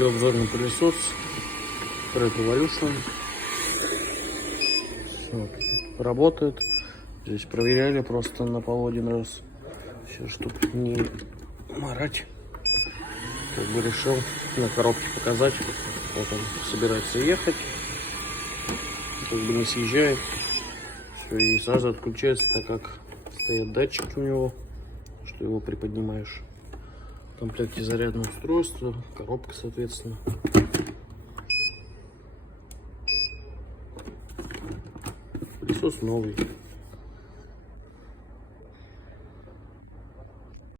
Видеообзорный пылесос Red Evolution. Вот. Работает. Здесь проверяли просто на пол один раз. Все, чтобы не марать. Как бы решил на коробке показать. Вот он собирается ехать. Как бы не съезжает. Все, и сразу отключается, так как стоят датчики у него, что его приподнимаешь. В комплекте зарядное устройство, коробка, соответственно. Пылесос новый.